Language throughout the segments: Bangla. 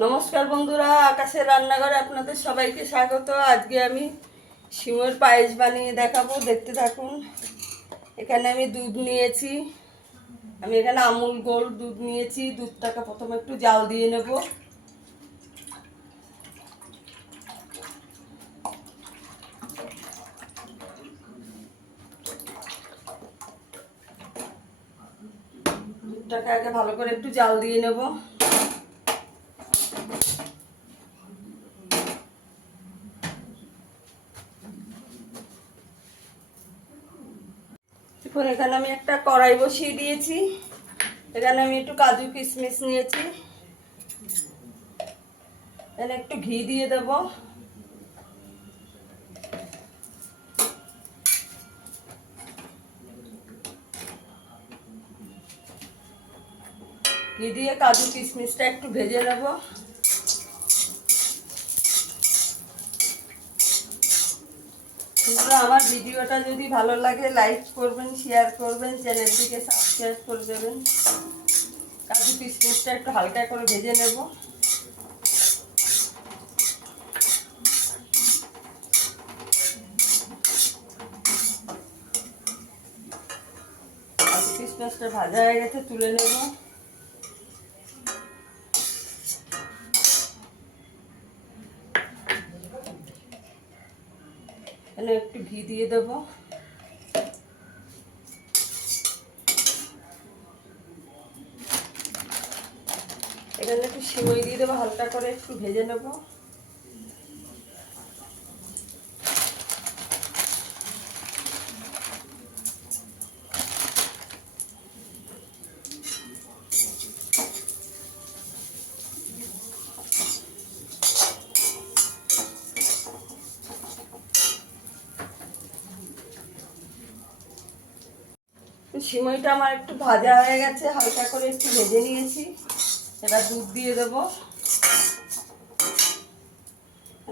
নমস্কার বন্ধুরা, আকাশের রান্নাঘরে আপনাদের সবাইকে স্বাগত। আজকে আমি সিমের পায়েস বানিয়ে দেখাবো, দেখতে থাকুন। এখানে আমি দুধ নিয়েছি, আমি এখানে আমুল গোল্ড দুধ নিয়েছি। দুধটাকে প্রথমে একটু জাল দিয়ে নেব। দুধটাকে আগে ভালো করে একটু জাল দিয়ে নেব। এখন এখানে আমি একটা কড়াই বসিয়ে দিয়েছি। এখানে আমি একটু কাজু কিশমিশ নিয়েছি। এখানে একটু ঘি দিয়ে দেব। ঘি দিয়ে কাজু কিশমিশটা একটু ভেজে নেব। আমার ভিডিওটা যদি ভালো লাগে লাইক করবেন, শেয়ার করবেন, চ্যানেলটিকে সাবস্ক্রাইব করে দেবেন। কাজু কিশমিশটা একটু হালকা করে ভেজে নেব। কাজু কিশমিশটা ভাজা হয়ে গেছে, তুলে নেব। এখানে একটু ঘি দিয়ে দেব। এখানে একটু সিমই দিয়ে দেবো, হালকা করে একটু ভেজে নেব। সিমইটা আমার একটু ভাজা হয়ে গেছে, হালকা করে একটু ভেজে নিয়েছি। এবার দুধ দিয়ে দেবো।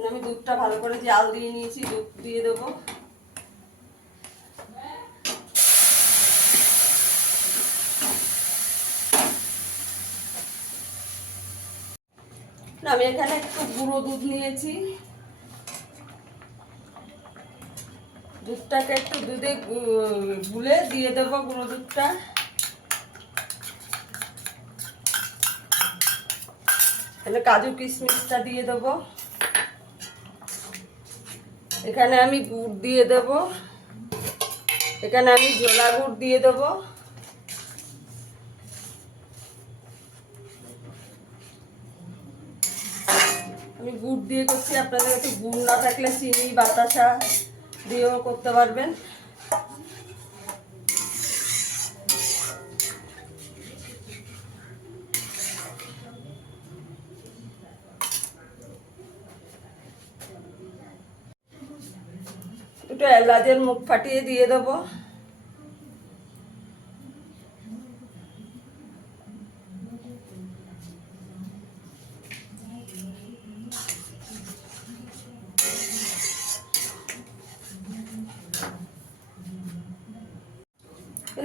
আমি দুধটা ভালো করে জাল দিয়ে নিয়েছি, দুধ দিয়ে দেবো। আমি এখানে একটু গুঁড়ো দুধ নিয়েছি। দুধটাকে একটু দুধে গুলে দিয়ে দেবো, গুঁড়ো দুধটা। তাহলে কাজু কিশমিশটা দিয়ে দেবো। এখানে আমি গুড় দিয়ে দেব। এখানে আমি ঝোলা গুড় দিয়ে দেবো। আমি গুড় দিয়ে করছি, আপনাদের একটু গুড় না থাকলে চিনি বাতাসা দিয়েও করতে পারবেন। একটু এলাচের মুখ ফাটিয়ে দিয়ে দেবো।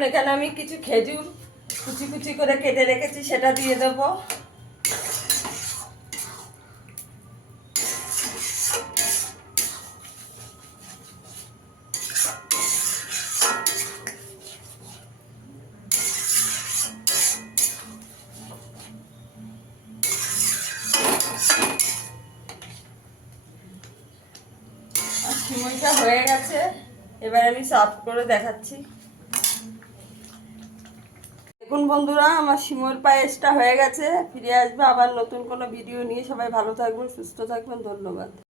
এখানে আমি কিছু খেজুর কুচি কুচি করে কেটে রেখেছি, সেটা দিয়ে দেব। আর সিমইটা হয়ে গেছে, এবার আমি সার্ভ করে দেখাচ্ছি। দেখুন বন্ধুরা, আমার সিমইর পায়েসটা হয়ে গেছে। ফিরে আসবে আবার নতুন কোনো ভিডিও নিয়ে। সবাই ভালো থাকবেন, সুস্থ থাকবেন। ধন্যবাদ।